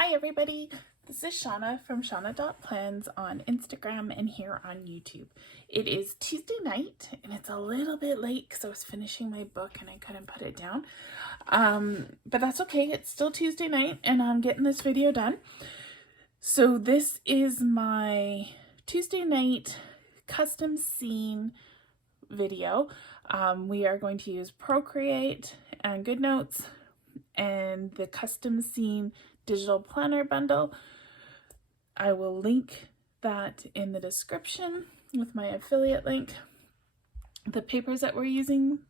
Hi everybody, this is Shauna from Shauna.plans on Instagram and here on YouTube. It is Tuesday night and it's a little bit late because I was finishing my book and I couldn't put it down. But that's okay, it's still Tuesday night and I'm getting this video done. So this is my Tuesday night custom scene video. We are going to use Procreate and GoodNotes and the custom scene digital planner bundle. I will link that in the description with my affiliate link. The papers that we're using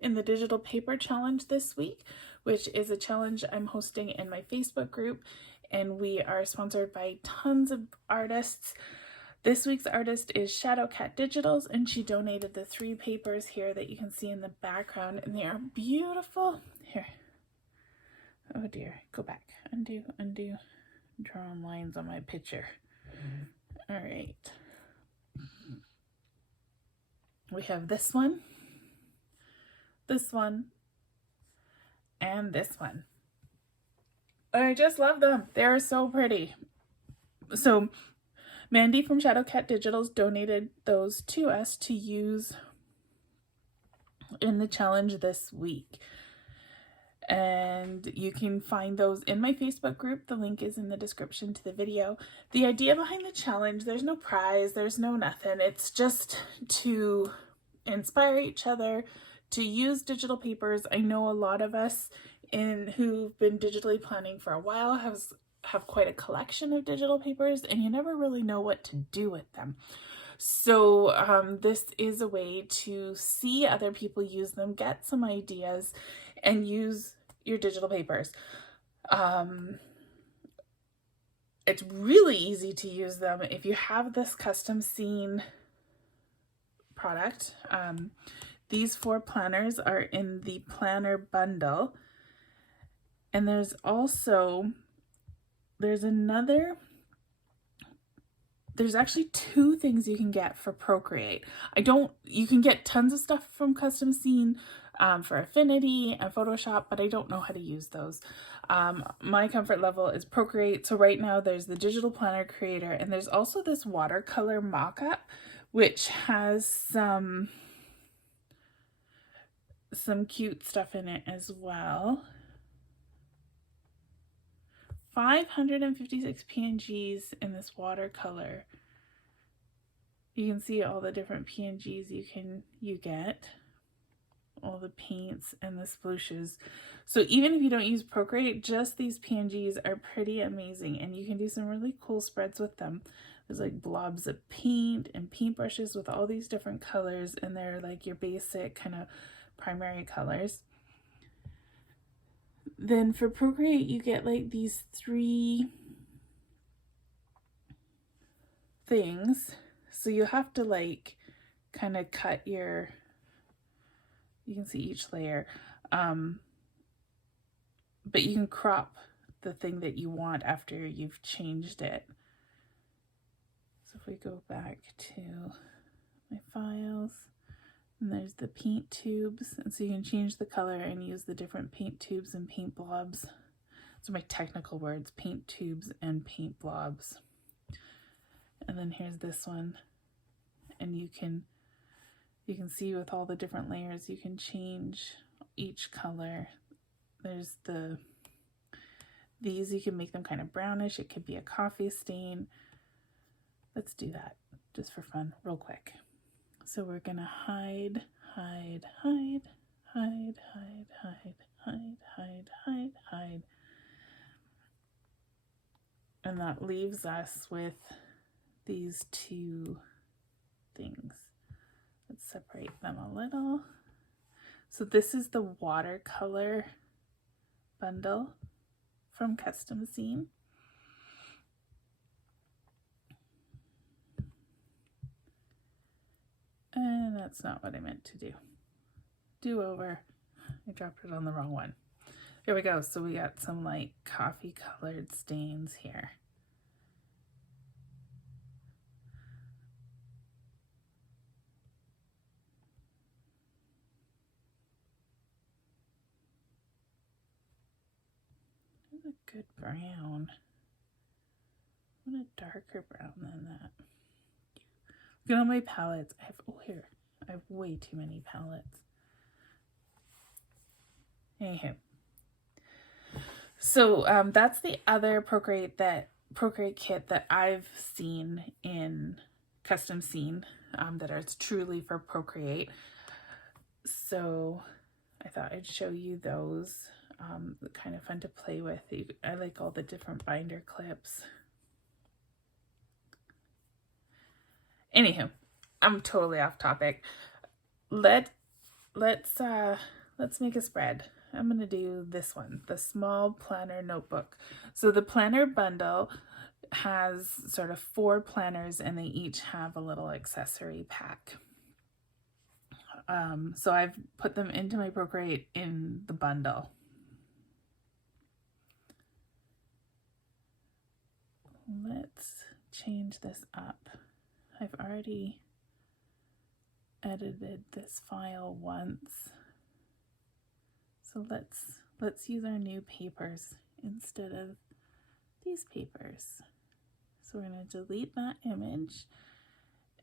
in the digital paper challenge this week, which is a challenge I'm hosting in my Facebook group, and we are sponsored by tons of artists. This week's artist is Shadowcat Digitals, and she donated the 3 papers here that you can see in the background, and they are beautiful. Here. Oh dear, go back, undo, drawing lines on my picture. All right. We have this one, and this one. I just love them. They're so pretty. So Mandy from Shadowcat Digitals donated those to us to use in the challenge this week. And you can find those in my Facebook group. The link is in the description to the video. The idea behind the challenge, there's no prize, there's no nothing. It's just to inspire each other to use digital papers. I know a lot of us who've been digitally planning for a while have quite a collection of digital papers, and you never really know what to do with them. So this is a way to see other people use them, get some ideas, and use your digital papers. It's really easy to use them if you have this custom scene product. These 4 planners are in the planner bundle, and there's actually 2 things you can get for Procreate. You can get tons of stuff from custom scene for Affinity and Photoshop, but I don't know how to use those. My comfort level is Procreate. So right now there's the digital planner creator, and there's also this watercolor mock-up, which has some cute stuff in it as well. 556 PNGs in this watercolor. You can see all the different PNGs you get, all the paints and the splooshes. So even if you don't use Procreate, just these PNGs are pretty amazing, and you can do some really cool spreads with them. There's like blobs of paint and paintbrushes with all these different colors, and they're like your basic kind of primary colors. Then for Procreate, you get like these 3 things. So you have to like kind of cut you can see each layer. But you can crop the thing that you want after you've changed it. So if we go back to my files, and there's the paint tubes, and so you can change the color and use the different paint tubes and paint blobs. Those are my technical words, paint tubes and paint blobs. And then here's this one, and you can see with all the different layers you can change each color. There's these you can make them kind of brownish. It could be a coffee stain. Let's do that just for fun real quick. So we're gonna hide, and that leaves us with these 2 things. Let's separate them a little. So this is the watercolor bundle from Custom Scene. And that's not what I meant to do. Do over. I dropped it on the wrong one. There we go. So we got some like coffee colored stains here. a good brown. I want a darker brown than that. Look at all my palettes. I have way too many palettes. Anywho. So that's the other Procreate kit that I've seen in Custom Scene that is truly for Procreate. So I thought I'd show you those. Kind of fun to play with. I like all the different binder clips. Anywho, I'm totally off topic. Let's make a spread. I'm gonna do this one, the small planner notebook. So the planner bundle has sort of 4 planners and they each have a little accessory pack. So I've put them into my Procreate in the bundle. Let's change this up. I've already edited this file once. So let's use our new papers instead of these papers. So we're going to delete that image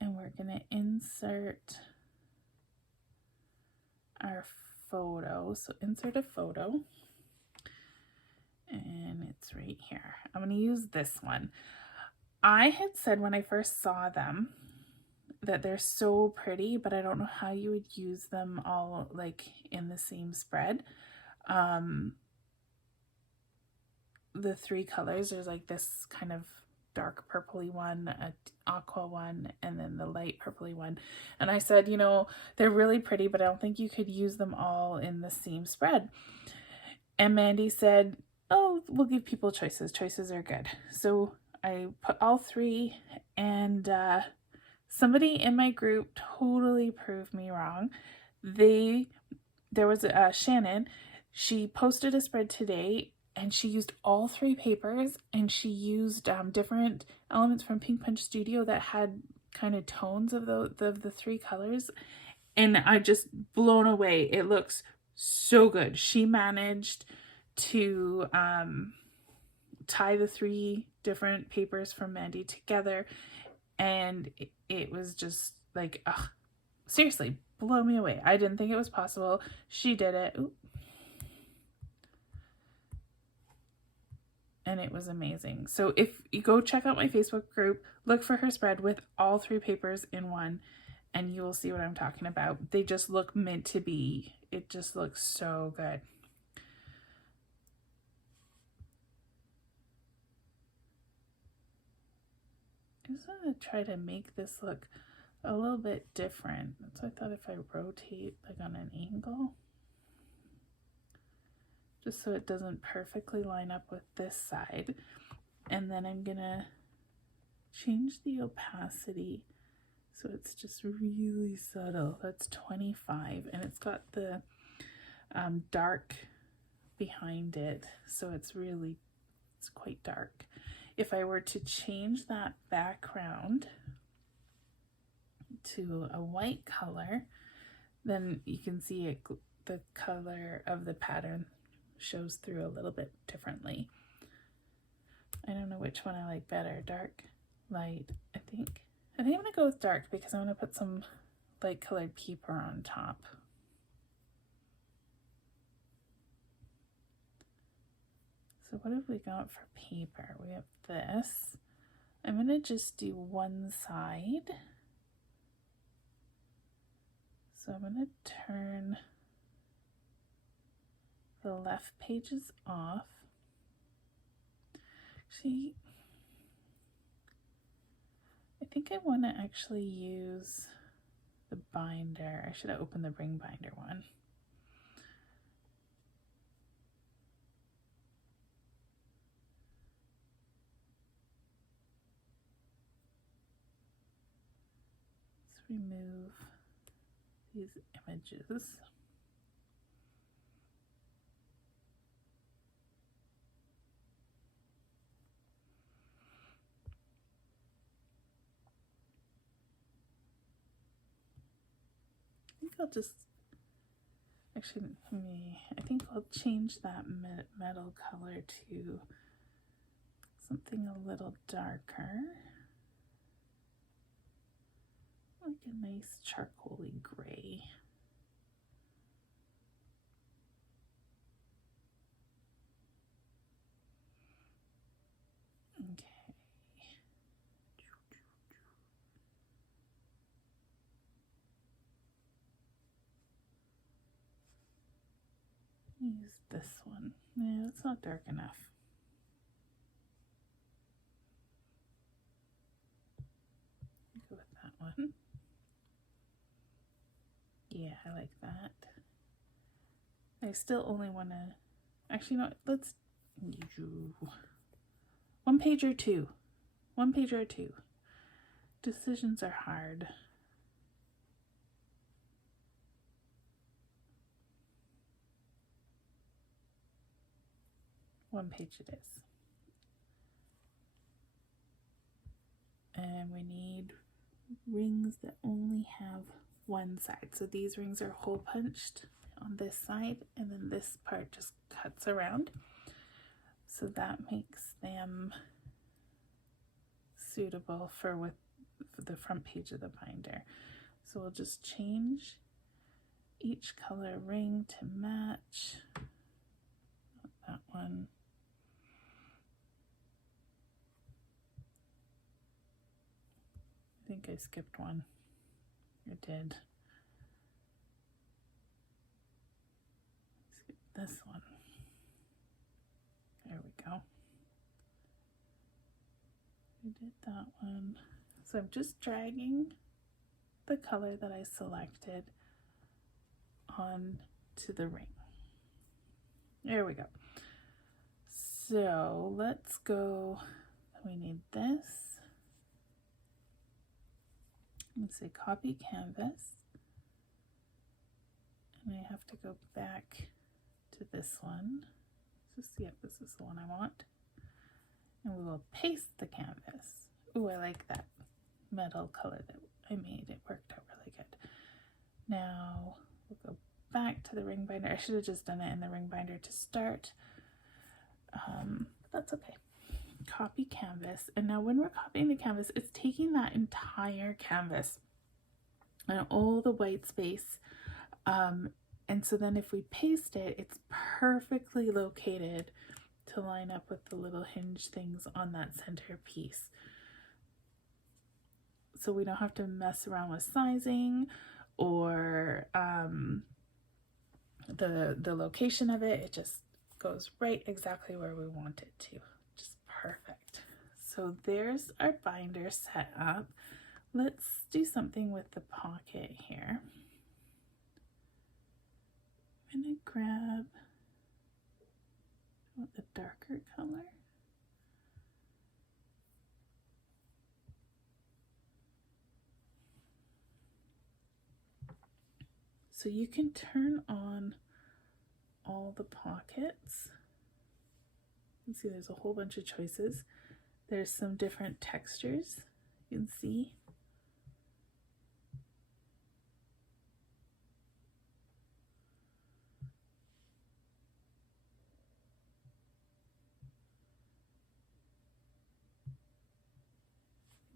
and we're going to insert our photo. So insert a photo and it's right here. I'm going to use this one. I had said when I first saw them that they're so pretty, but I don't know how you would use them all like in the same spread. The 3 colors, there's like this kind of dark purpley one, an aqua one, and then the light purpley one. And I said, you know, they're really pretty, but I don't think you could use them all in the same spread. And Mandy said, oh, we'll give people choices. Choices are good. So I put all 3, and somebody in my group totally proved me wrong. There was Shannon. She posted a spread today and she used all 3 papers and she used different elements from Pink Punch Studio that had kind of tones of the 3 colors. And I just blown away. It looks so good. She managed to tie the 3 different papers from Mandy together. And it was just like, ugh, seriously, blow me away. I didn't think it was possible. She did it. Ooh. And it was amazing. So if you go check out my Facebook group, look for her spread with all 3 papers in one, and you will see what I'm talking about. They just look meant to be. It just looks so good. I'm just going to try to make this look a little bit different. So I thought if I rotate like on an angle, just so it doesn't perfectly line up with this side. And then I'm gonna change the opacity so it's just really subtle. That's 25, and it's got the dark behind it, so it's quite dark. If I were to change that background to a white color, then you can see it, the color of the pattern shows through a little bit differently. I don't know which one I like better, dark, light. I think I'm gonna go with dark because I'm gonna put some light colored paper on top. So what have we got for paper? We have this. I'm gonna just do one side. So I'm gonna turn the left pages off. Actually, I think I want to actually use the binder. I should have opened the ring binder one. Let's remove these images. I think Actually, I think I'll change that metal color to something a little darker. Like a nice charcoaly gray. Okay. Use this one. Yeah, it's not dark enough. Go with that one. Yeah, I like that. I still only want to, actually, no, let's, one page or two. One page or two. Decisions are hard. One page it is. And we need rings that only have one side. So these rings are hole punched on this side, and then this part just cuts around. So that makes them suitable for the front page of the binder. So we'll just change each color ring to match. Not that one. I think I skipped one. I did. Skip this one. There we go. I did that one. So I'm just dragging the color that I selected on to the ring. There we go. So let's go. We need this. Let's say copy canvas. And I have to go back to this one. Just see if this is the one I want. And we will paste the canvas. Ooh, I like that metal color that I made. It worked out really good. Now we'll go back to the ring binder. I should have just done it in the ring binder to start. But that's okay. Copy canvas. And now when we're copying the canvas, it's taking that entire canvas and all the white space. And so then if we paste it, it's perfectly located to line up with the little hinge things on that center piece. So we don't have to mess around with sizing or the location of it. It just goes right exactly where we want it to. Just perfect. So there's our binder set up. Let's do something with the pocket here. I'm gonna grab the darker color. So you can turn on all the pockets. You can see there's a whole bunch of choices. There's some different textures you can see.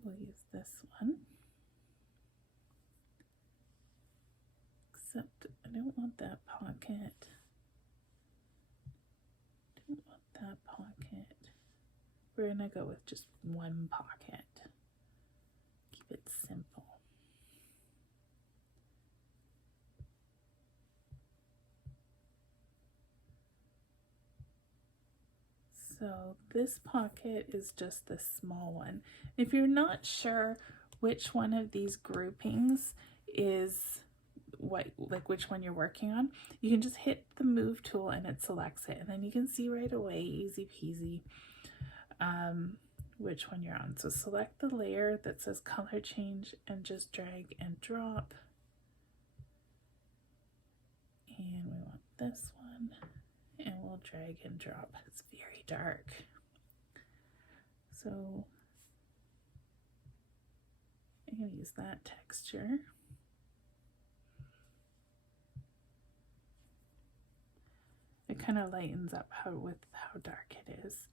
We'll use this one. Except I don't want that pocket. Don't want that pocket. We're gonna go with just one pocket. Keep it simple. So this pocket is just the small one. If you're not sure which one of these groupings is which one you're working on, you can just hit the move tool and it selects it, and then you can see right away, easy peasy, which one you're on. So select the layer that says color change and just drag and drop. And we want this one, and we'll drag and drop. It's very dark. So I'm going to use that texture. It kind of lightens up with how dark it is.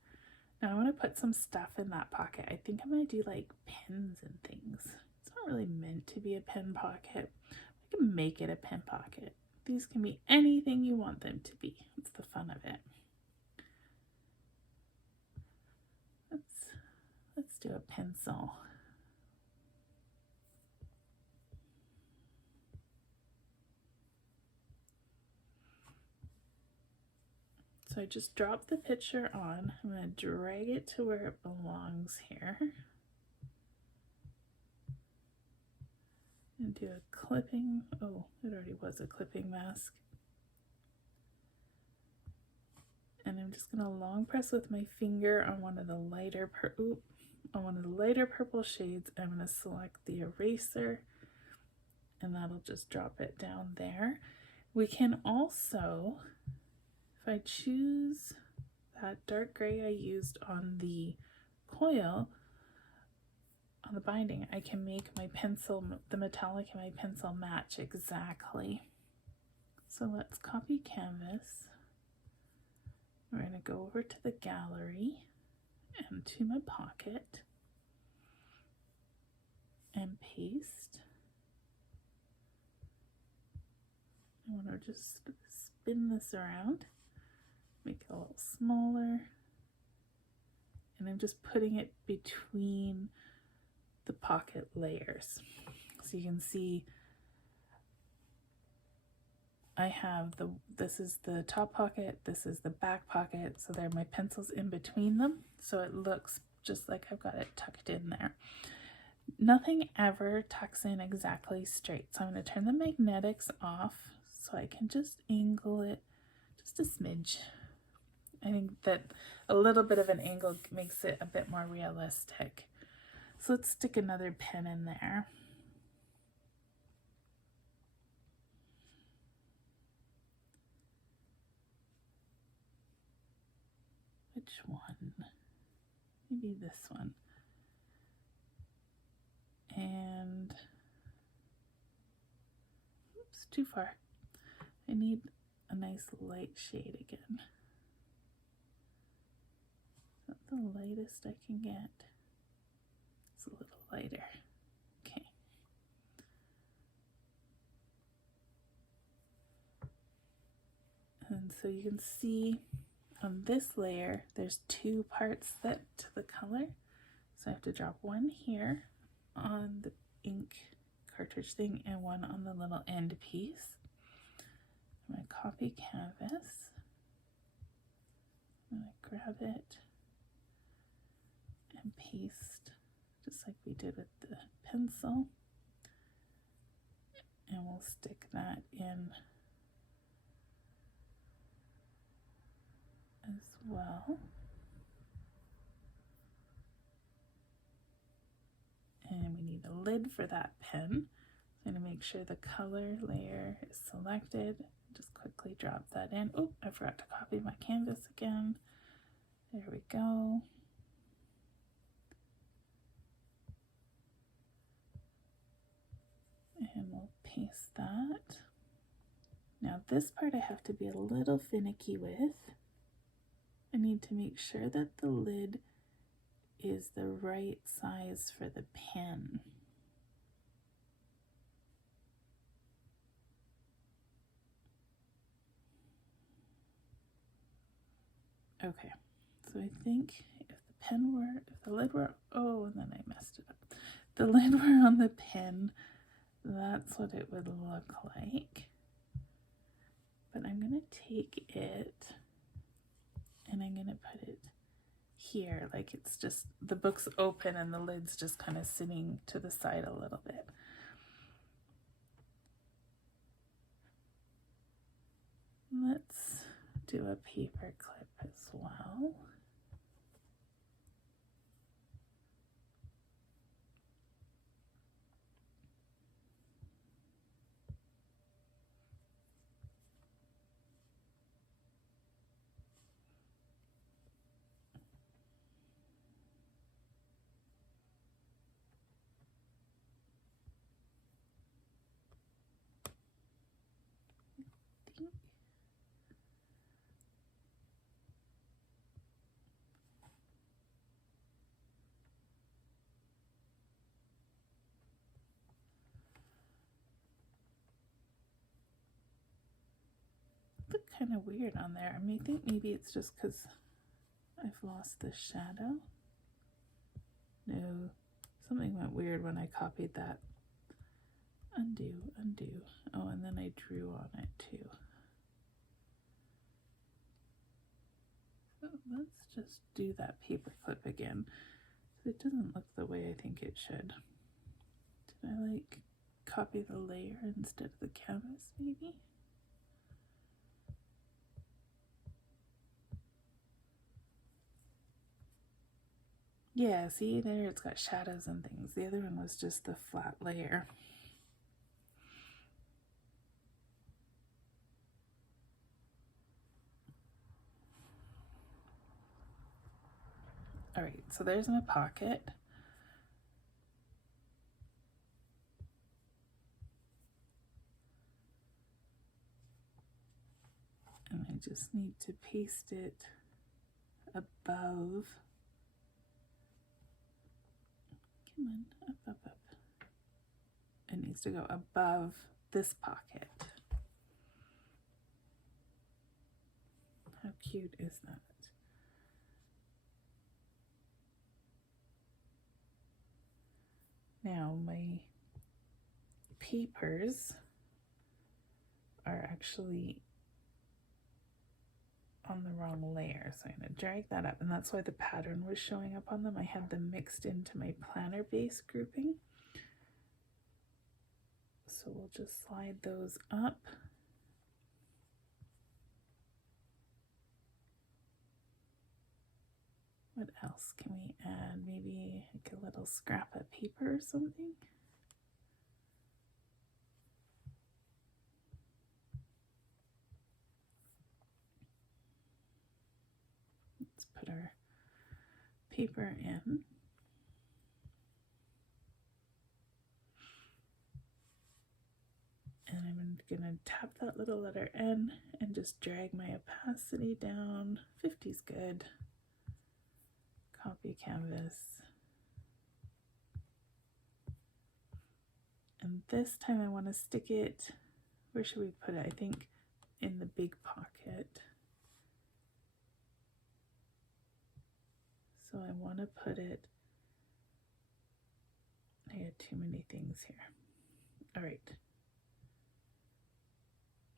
Now I want to put some stuff in that pocket. I think I'm going to do like pens and things. It's not really meant to be a pen pocket. I can make it a pen pocket. These can be anything you want them to be. It's the fun of it. Let's do a pencil. So I just drop the picture on. I'm going to drag it to where it belongs here. And do a clipping. Oh, it already was a clipping mask. And I'm just going to long press with my finger on one of the lighter purple shades. I'm going to select the eraser, and that'll just drop it down there. We can also, if I choose that dark gray I used on the coil, on the binding, I can make my pencil, the metallic in my pencil, match exactly. So let's copy canvas. We're going to go over to the gallery and to my pocket and paste. I want to just spin this around, make it a little smaller, and I'm just putting it between the pocket layers. So you can see I have this is the top pocket, this is the back pocket, so there are my pencils in between them, so it looks just like I've got it tucked in there. Nothing ever tucks in exactly straight, so I'm going to turn the magnetics off so I can just angle it just a smidge. I think that a little bit of an angle makes it a bit more realistic. So let's stick another pen in there. Which one? Maybe this one. And, oops, too far. I need a nice light shade again. Is that the lightest I can get? It's a little lighter. Okay. And so you can see on this layer, there's two parts that to the color. So I have to drop one here on the ink cartridge thing and one on the little end piece. I'm going to copy canvas. I'm going to grab it and paste just like we did with the pencil. And we'll stick that in as well. And we need a lid for that pen. So I'm going to make sure the color layer is selected. Just quickly drop that in. Oh, I forgot to copy my canvas again. There we go. And we'll paste that. Now this part I have to be a little finicky with. I need to make sure that the lid is the right size for the pen. Okay, so I think if the lid were, oh, and then I messed it up. If the lid were on the pen, that's what it would look like. But I'm going to take it and I'm going to put it here, like it's just, the book's open and the lid's just kind of sitting to the side a little bit. Let's do a paper clip as well. kind of weird on there. I think maybe it's just because I've lost the shadow. No, something went weird when I copied that. Undo, undo. Oh, and then I drew on it too. So let's just do that paper clip again. It doesn't look the way I think it should. Did I like copy the layer instead of the canvas maybe? Yeah, see there it's got shadows and things. The other one was just the flat layer. All right, so there's my pocket. And I just need to paste it above. Come on, up, up, up. It needs to go above this pocket. How cute is that? Now my papers are actually on the wrong layer, so I'm going to drag that up, and that's why the pattern was showing up on them. I had them mixed into my planner base grouping, so we'll just slide those up. What else can we add? Maybe like a little scrap of paper or something. Let's put our paper in. And I'm going to tap that little letter N and just drag my opacity down. 50's good. Copy canvas. And this time I want to stick it, where should we put it? I think in the big pocket. So I want to put it, I had too many things here. All right.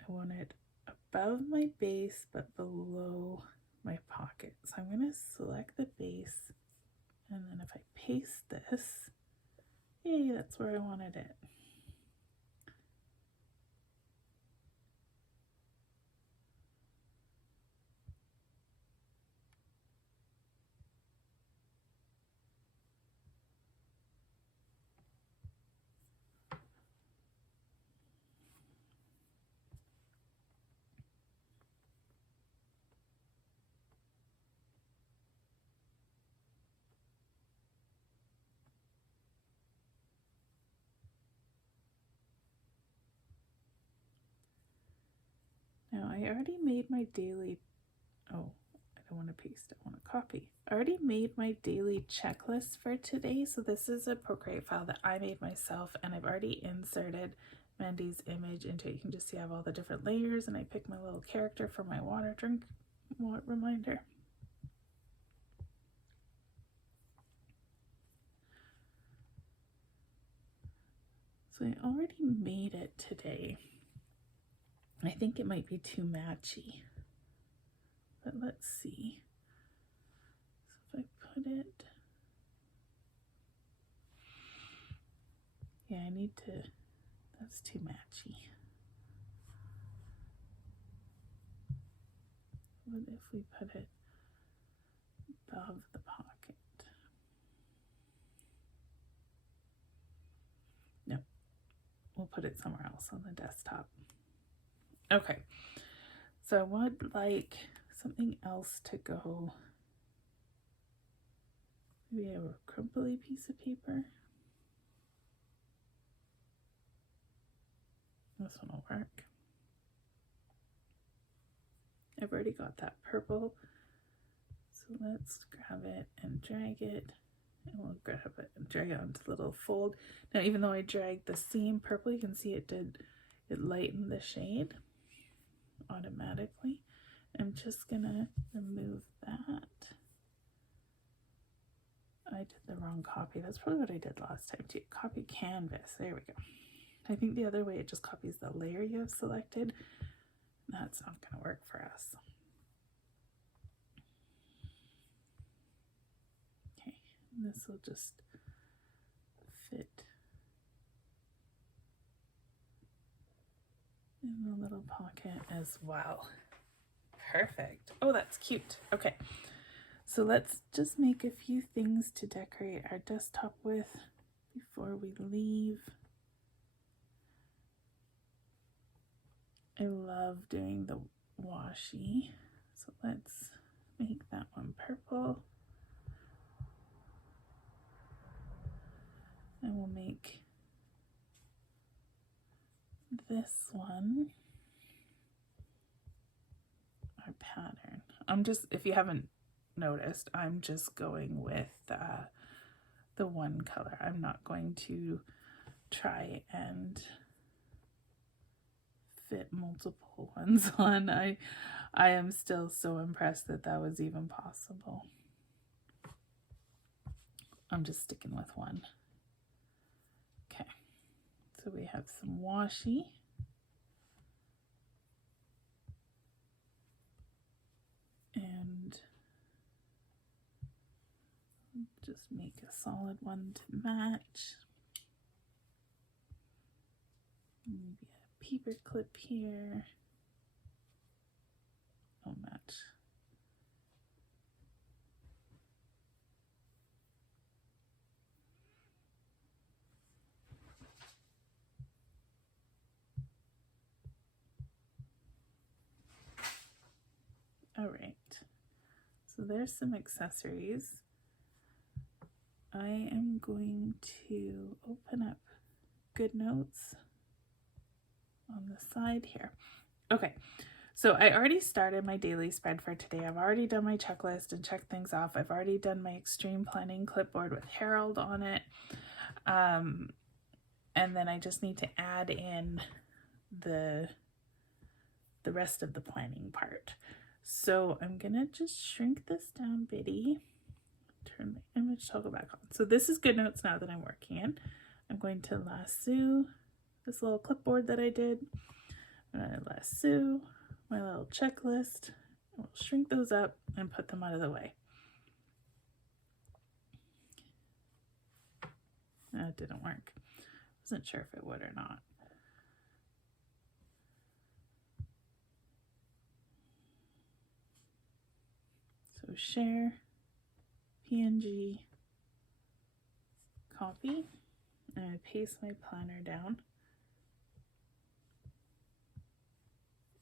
I want it above my base but below my pocket. So I'm going to select the base, and then if I paste this, yay, that's where I wanted it. Now I already made my daily, oh, I don't want to paste, I want to copy. I already made my daily checklist for today. So this is a Procreate file that I made myself, and I've already inserted Mandy's image into it. You can just see I have all the different layers, and I picked my little character for my water drink reminder. So I already made it today. I think it might be too matchy, but let's see. So if I put it, yeah, I need to, that's too matchy. What if we put it above the pocket? No, we'll put it somewhere else on the desktop. Okay, so I would like something else to go. Maybe I have a crumply piece of paper. This one will work. I've already got that purple, so let's grab it and drag it, and we'll grab it and drag it onto the little fold. Now, even though I dragged the same purple, you can see it lightened the shade. automatically. I'm just gonna remove that. I did the wrong copy. That's probably what I did last time too. Copy canvas. There we go. I think the other way it just copies the layer you have selected. That's not going to work for us. Okay, this will just fit in the little pocket as well. Perfect. Oh, that's cute. Okay, so let's just make a few things to decorate our desktop with before we leave. I love doing the washi, so let's make that one purple. And we'll make this one our pattern. I'm just, if you haven't noticed, I'm just going with the one color. I'm not going to try and fit multiple ones on. I am still so impressed that that was even possible. I'm just sticking with one. Okay, so we have some washi. And just make a solid one to match. Maybe a paper clip here. Oh, match. All right, so there's some accessories. I am going to open up GoodNotes on the side here. Okay, so I already started my daily spread for today. I've already done my checklist and checked things off. I've already done my extreme planning clipboard with Harold on it. And then I just need to add in the rest of the planning part. So I'm gonna just shrink this down bitty, turn my image toggle back on. So this is GoodNotes now that I'm working in. I'm going to lasso this little clipboard that I did. I'm gonna lasso my little checklist. We'll shrink those up and put them out of the way. That didn't work. Wasn't sure if it would or not. So share, PNG, copy, and I paste my planner down.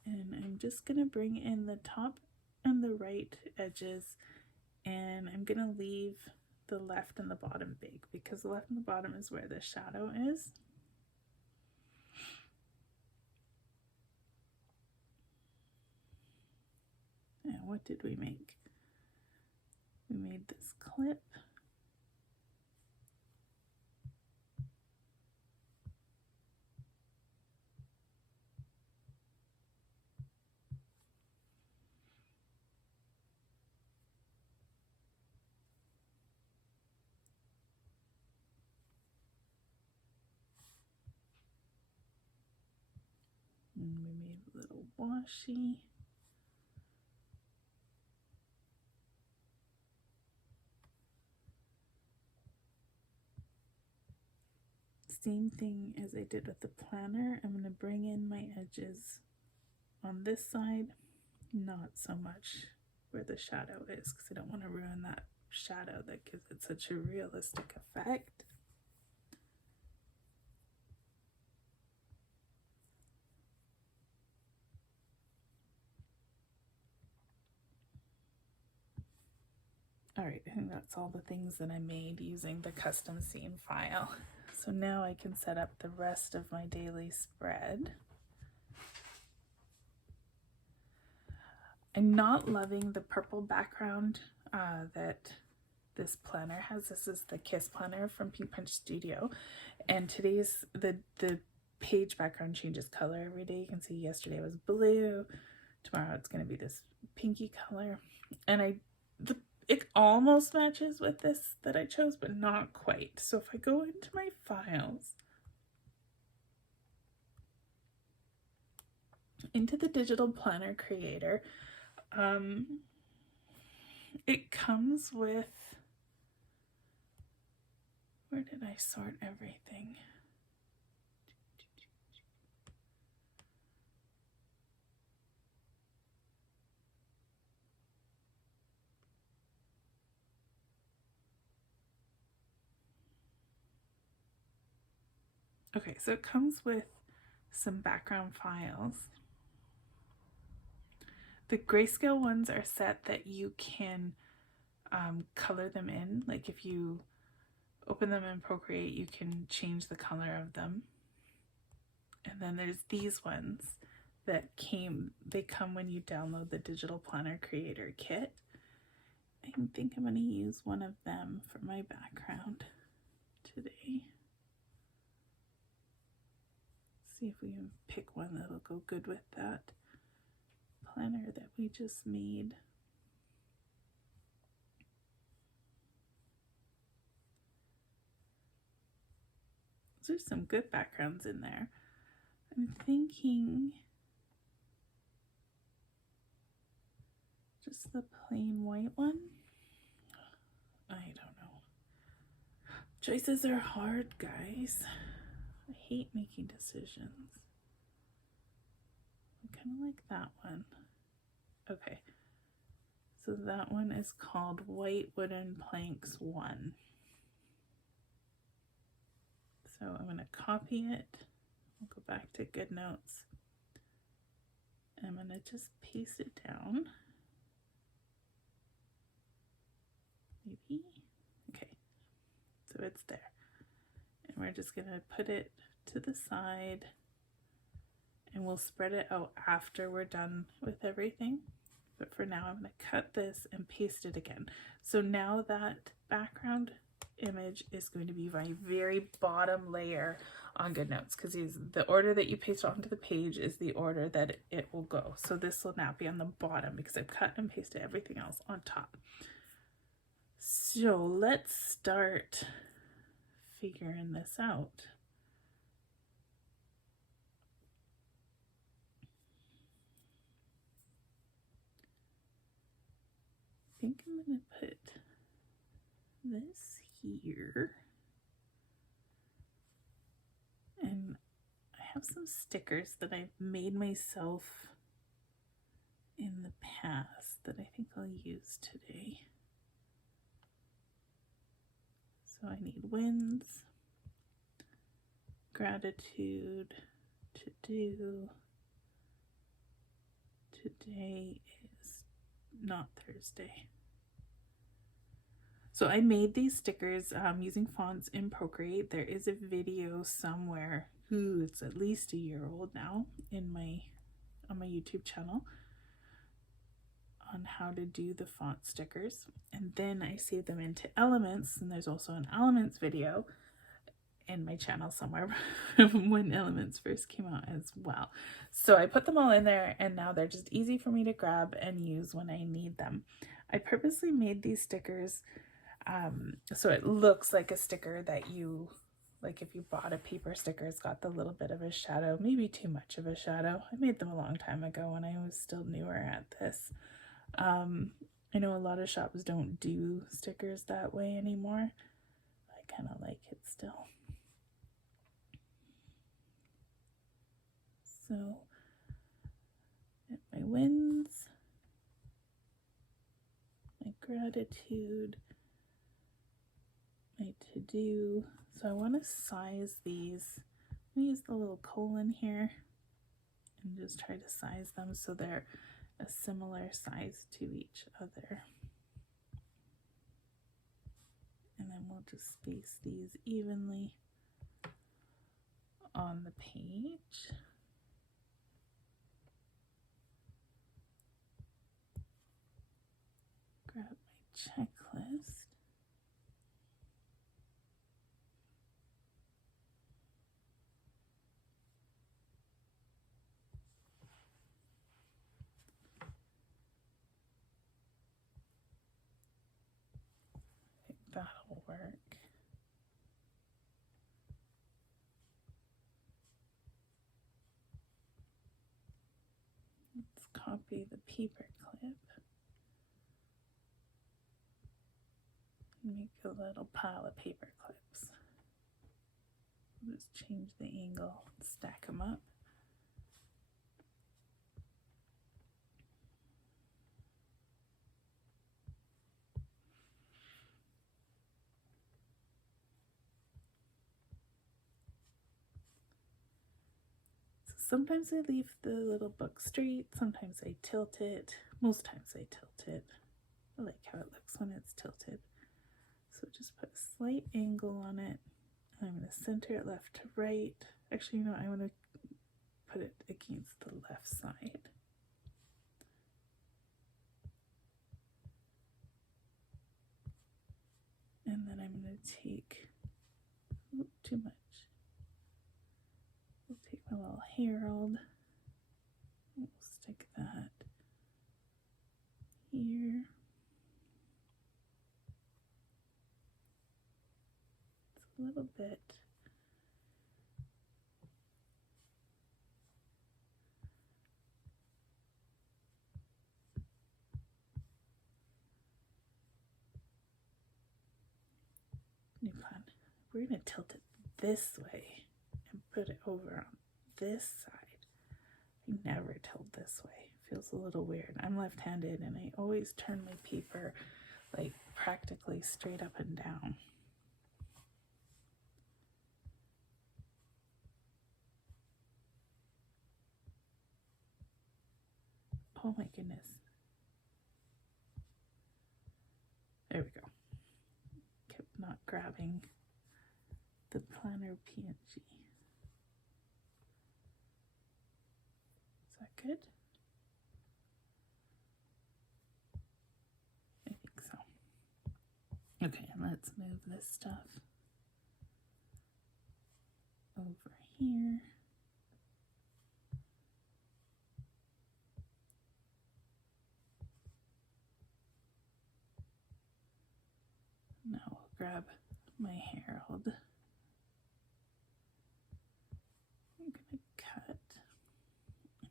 And I'm just gonna bring in the top and the right edges, and I'm gonna leave the left and the bottom big because the left and the bottom is where the shadow is. And what did we make? We made this clip. And we made a little washi. Same thing as I did with the planner. I'm going to bring in my edges on this side, not so much where the shadow is because I don't want to ruin that shadow that gives it such a realistic effect. All right, I think that's all the things that I made using the custom scene file. So now I can set up the rest of my daily spread. I'm not loving the purple background that this planner has. This is the Kiss planner from Pink Punch Studio, and today's the page background changes color every day. You can see yesterday was blue, Tomorrow it's going to be this pinky color. And it almost matches with this that I chose, but not quite. So if I go into my files, into the digital planner creator, it comes with, where did I sort everything? Okay, so it comes with some background files. The grayscale ones are set that you can color them in. Like if you open them in Procreate, you can change the color of them. And then there's these ones that they come when you download the Digital Planner Creator Kit. I think I'm going to use one of them for my background today. See if we can pick one that'll go good with that planner that we just made. There's some good backgrounds in there. I'm thinking just the plain white one. I don't know. Choices are hard, guys. I hate making decisions. I kind of like that one. Okay. So that one is called White Wooden Planks 1. So I'm going to copy it. I'll go back to GoodNotes. I'm going to just paste it down. Maybe. Okay. So it's there. And we're just going to put it to the side. And we'll spread it out after we're done with everything. But for now, I'm going to cut this and paste it again. So now that background image is going to be my very bottom layer on GoodNotes, because the order that you paste onto the page is the order that it will go. So this will now be on the bottom because I've cut and pasted everything else on top. So let's start figuring this out. I think I'm going to put this here. And I have some stickers that I've made myself in the past that I think I'll use today. So I need wins, gratitude, to do. Today is not Thursday. So I made these stickers using fonts in Procreate. There is a video somewhere, it's at least a year old now, on my YouTube channel on how to do the font stickers. And then I saved them into Elements, and there's also an Elements video in my channel somewhere when Elements first came out as well. So I put them all in there, and now they're just easy for me to grab and use when I need them. I purposely made these stickers so it looks like a sticker that you, like if you bought a paper sticker, it's got the little bit of a shadow, maybe too much of a shadow. I made them a long time ago when I was still newer at this. I know a lot of shops don't do stickers that way anymore. I kind of like it still. So, my wins, my gratitude, my to-do. So I want to size these. I'm going to use the little colon here and just try to size them so they're a similar size to each other. And then we'll just space these evenly on the page. Grab my checklist. that'll work. Let's copy the paper clip. Make a little pile of paper clips. Just change the angle, stack them up. So sometimes I leave the little book straight, sometimes I tilt it, most times I tilt it. I like how it looks when it's tilted. So just put a slight angle on it. I'm going to center it left to right. Actually, you know, I want to put it against the left side. And then I'm going to take, too much. We'll take my little herald. We'll stick that here. It's a little bit. New plan. We're going to tilt it this way and put it over on this side. I never tilt this way. It feels a little weird. I'm left-handed and I always turn my paper like practically straight up and down. Oh my goodness. There we go. Kept not grabbing the planner PNG. Is that good? I think so. Okay, and let's move this stuff over here. Now we'll grab my herald. I'm going to cut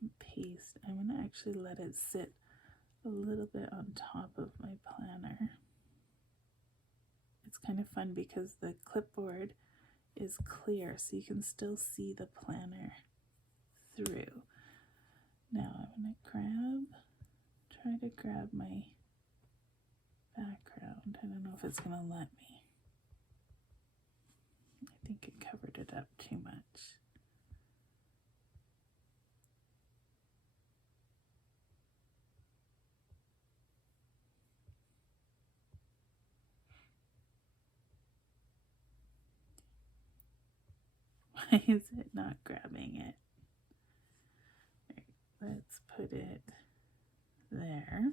and paste. I'm going to actually let it sit a little bit on top of my planner. It's kind of fun because the clipboard is clear, so you can still see the planner through. Now I'm going to try to grab my background. I don't know if it's going to let me. I think it covered it up too much. Why is it not grabbing it? Right, let's put it there.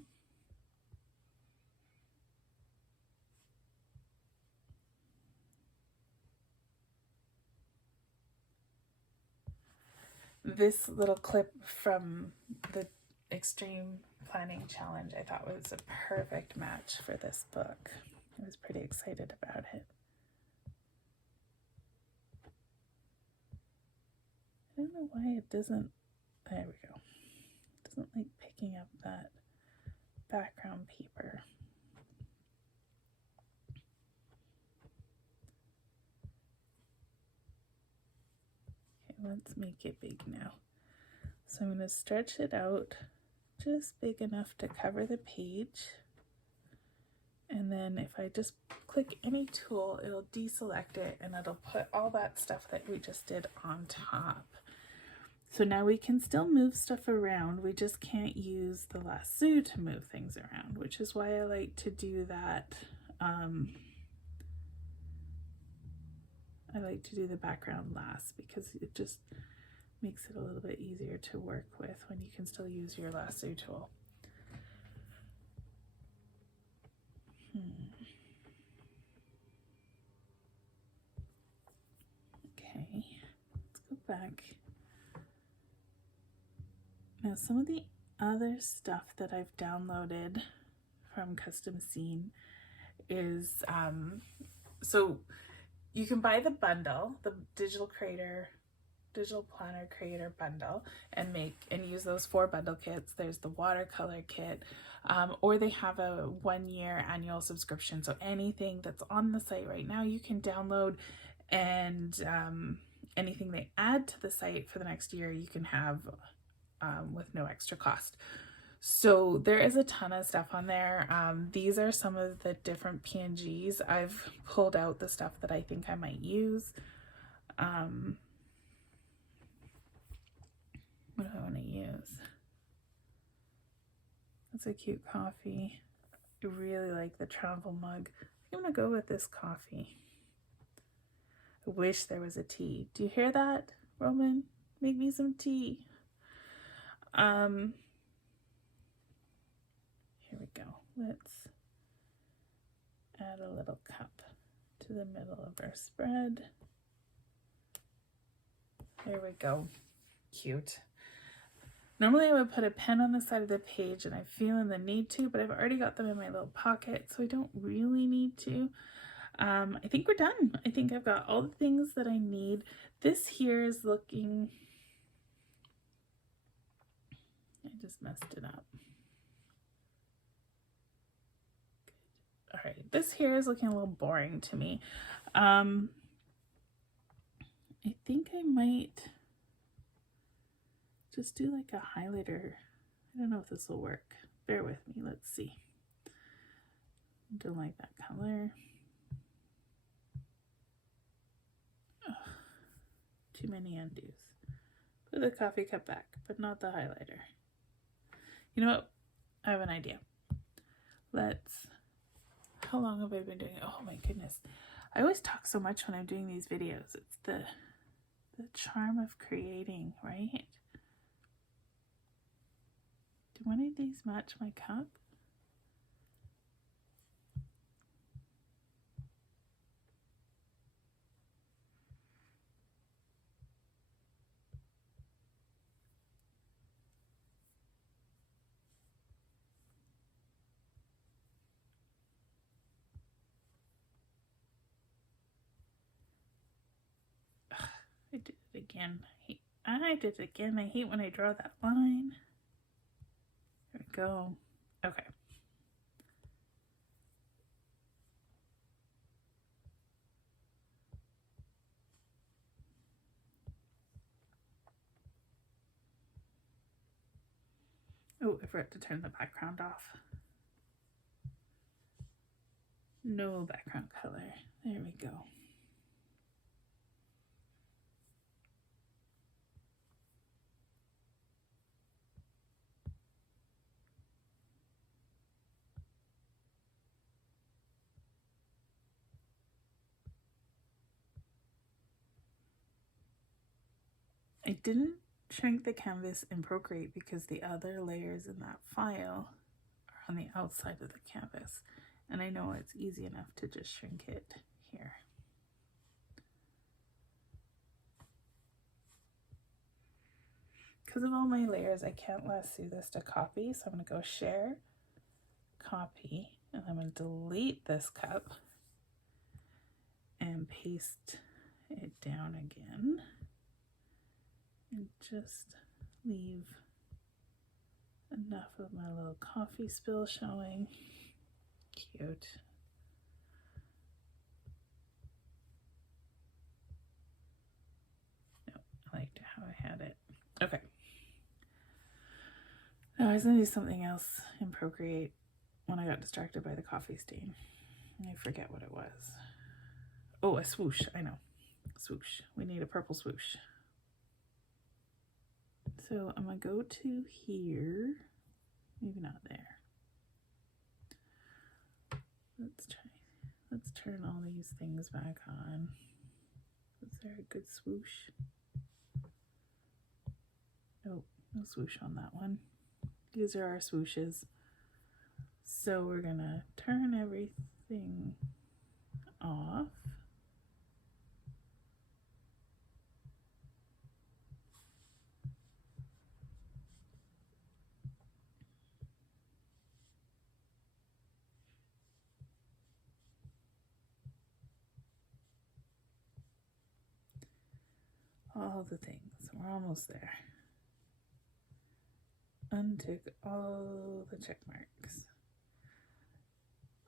This little clip from the Extreme Planning Challenge I thought was a perfect match for this book. I was pretty excited about it. I don't know why it doesn't, there we go. It doesn't like picking up that background paper. Okay, let's make it big now. So I'm going to stretch it out just big enough to cover the page. And then if I just click any tool, it'll deselect it and it'll put all that stuff that we just did on top. So now we can still move stuff around. We just can't use the lasso to move things around, which is why I like to do that. I like to do the background last because it just makes it a little bit easier to work with when you can still use your lasso tool. Okay, let's go back. Now some of the other stuff that I've downloaded from Custom Scene is, so you can buy the bundle, the digital planner creator bundle, and use those 4 bundle kits. There's the watercolor kit, or they have a 1-year annual subscription. So anything that's on the site right now you can download, and anything they add to the site for the next year you can have with no extra cost. So there is a ton of stuff on there. These are some of the different PNGs. I've pulled out the stuff that I think I might use. What do I want to use? That's a cute coffee. I really like the travel mug. I'm gonna go with this coffee. I wish there was a tea. Do you hear that, Roman? Make me some tea. Here we go. Let's add a little cup to the middle of our spread. There we go. Cute. Normally I would put a pen on the side of the page, and I'm feeling the need to, but I've already got them in my little pocket, so I don't really need to. I think we're done. I think I've got all the things that I need. This here is looking... I just messed it up. All right, this here is looking a little boring to me. I think I might just do like a highlighter. I don't know if this will work. Bear with me, let's see. Don't like that color. Ugh, too many undos. Put the coffee cup back, but not the highlighter. You know what? I have an idea. How long have I been doing it? Oh my goodness. I always talk so much when I'm doing these videos. It's the charm of creating, right? Do one of these match my cup? I did it again. I did it again. I hate when I draw that line. There we go. Okay. Oh, I forgot to turn the background off. No background color. There we go. I didn't shrink the canvas in Procreate because the other layers in that file are on the outside of the canvas, and I know it's easy enough to just shrink it here. Because of all my layers, I can't lasso this to copy, so I'm going to go share, copy, and I'm going to delete this cup and paste it down again. And just leave enough of my little coffee spill showing. Cute. No, I liked how I had it. Okay. Now I was going to do something else in Procreate when I got distracted by the coffee stain. I forget what it was. Oh, a swoosh. I know. Swoosh. We need a purple swoosh. So I'm going to go to here, maybe not there. Let's turn all these things back on. Is there a good swoosh? Nope, no swoosh on that one. These are our swooshes. So we're going to turn everything off. all the things. We're almost there. Untick all the check marks.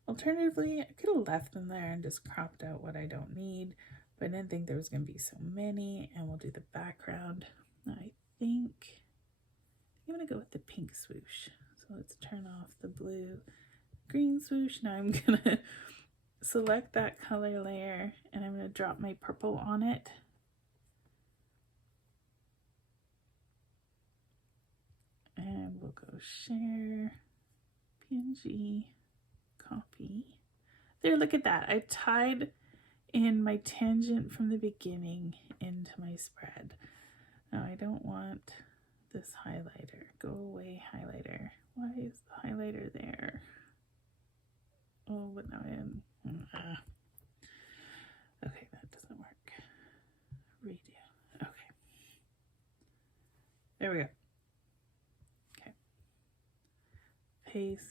Alternatively, I could have left them there and just cropped out what I don't need, but I didn't think there was going to be so many, and we'll do the background. I think I'm going to go with the pink swoosh. So let's turn off the blue, green swoosh. Now I'm going to select that color layer, and I'm going to drop my purple on it. And we'll go share, PNG, copy. There, look at that. I tied in my tangent from the beginning into my spread. Now I don't want this highlighter. Go away, highlighter. Why is the highlighter there? Oh, but now I am. Okay, that doesn't work. Redo. Okay. There we go. Okay. Paste.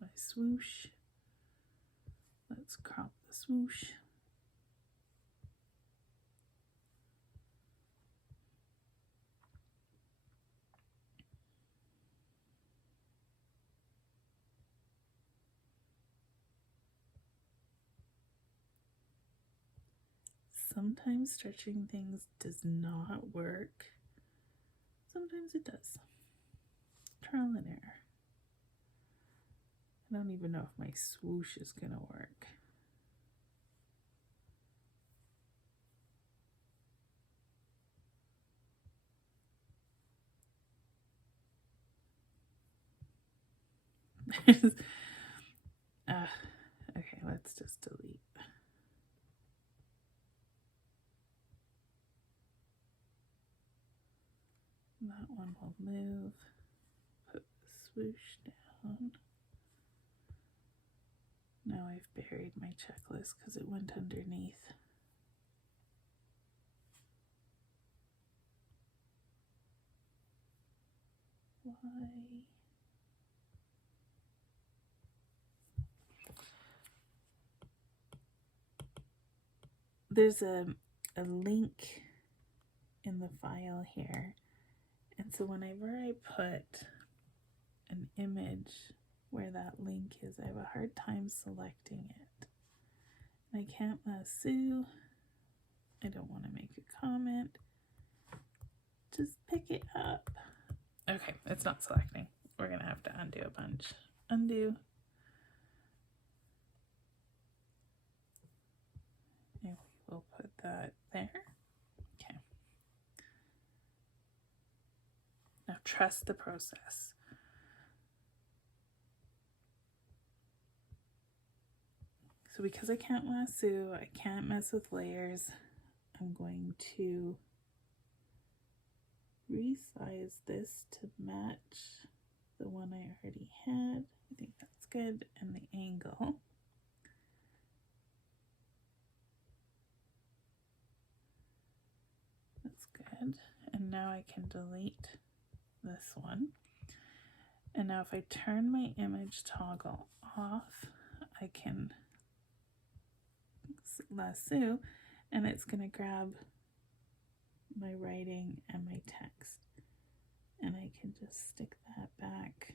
My swoosh. Let's crop the swoosh. Sometimes stretching things does not work. Sometimes it does. Trial and error. I don't even know if my swoosh is going to work. Okay, let's just delete. That one will move. Put the swoosh down. Now I've buried my checklist because it went underneath. Why? There's a link in the file here, and so whenever I put an image where that link is, I have a hard time selecting it. And I can't lasso. I don't want to make a comment. Just pick it up. Okay, it's not selecting. We're gonna have to undo a bunch. Undo. And we'll put that there. Okay. Now trust the process. So because I can't lasso, I can't mess with layers, I'm going to resize this to match the one I already had. I think that's good. And the angle. That's good. And now I can delete this one. And now if I turn my image toggle off, I can lasso, and it's going to grab my writing and my text, and I can just stick that back.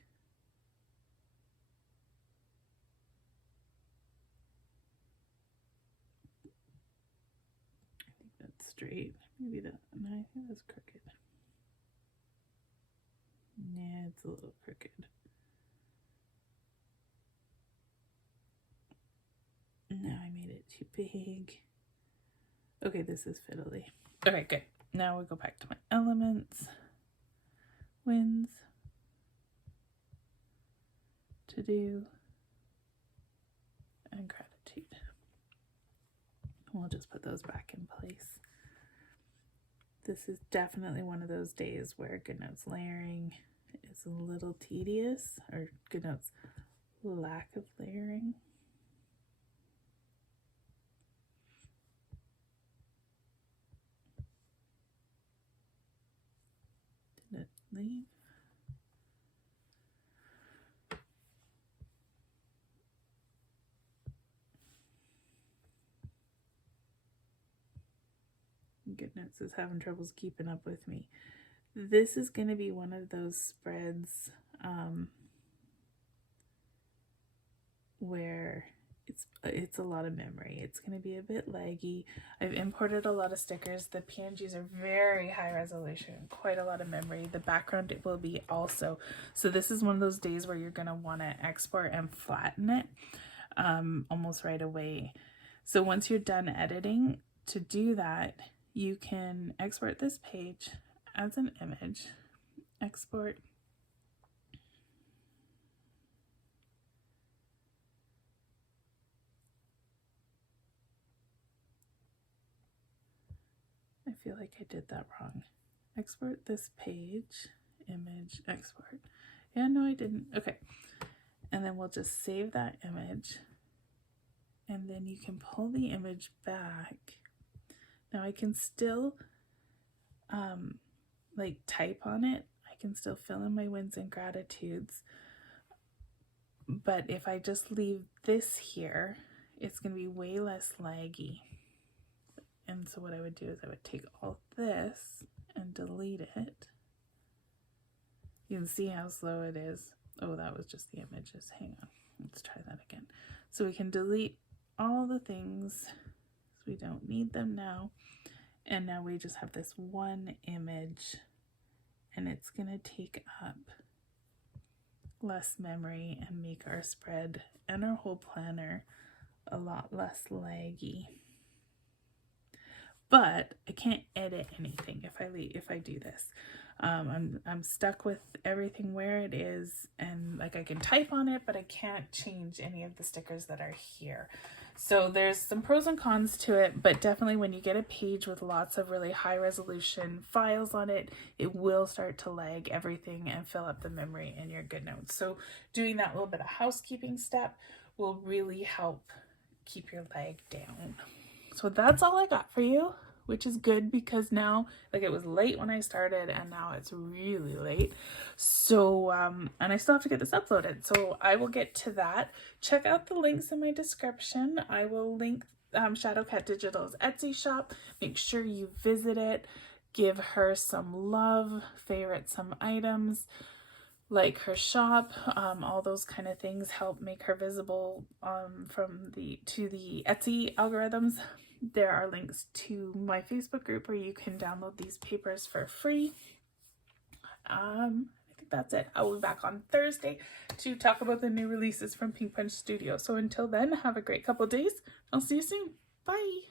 I think that's straight. Maybe that, no, I think that's crooked. Yeah, it's a little crooked. Now I made it too big. Okay, this is fiddly. Okay, good. Now we go back to my elements. Wins. To do. And gratitude. We'll just put those back in place. This is definitely one of those days where GoodNotes layering is a little tedious, or GoodNotes lack of layering. Did it leave? goodness, is having troubles keeping up with me. This is going to be one of those spreads where it's a lot of memory. It's going to be a bit laggy. I've imported a lot of stickers. The PNGs are very high resolution, quite a lot of memory. The background it will be also. So this is one of those days where you're going to want to export and flatten it almost right away. So once you're done editing, to do that, you can export this page as an image, export, I feel like I did that wrong. Export this page, image, export. Yeah, no, I didn't. Okay. And then we'll just save that image. And then you can pull the image back. Now I can still like type on it. I can still fill in my wins and gratitudes. But if I just leave this here, it's going to be way less laggy. And so what I would do is I would take all this and delete it. You can see how slow it is. Oh, that was just the images. Hang on. Let's try that again. So we can delete all the things. So we don't need them now. And now we just have this one image, and it's going to take up less memory and make our spread and our whole planner a lot less laggy. But I can't edit anything if I do this. I'm stuck with everything where it is, and like I can type on it, but I can't change any of the stickers that are here. So there's some pros and cons to it, but definitely when you get a page with lots of really high resolution files on it, it will start to lag everything and fill up the memory in your GoodNotes. So doing that little bit of housekeeping step will really help keep your lag down. So that's all I got for you, which is good because now, like, it was late when I started and now it's really late. So, and I still have to get this uploaded. So I will get to that. Check out the links in my description. I will link Shadowcat Digital's Etsy shop. Make sure you visit it. Give her some love. Favorite some items. Like her shop, all those kind of things help make her visible to the Etsy algorithms. There are links to my Facebook group where you can download these papers for free. I think that's it. I will be back on Thursday to talk about the new releases from Pink Punch Studio. So until then, have a great couple days. I'll see you soon. Bye.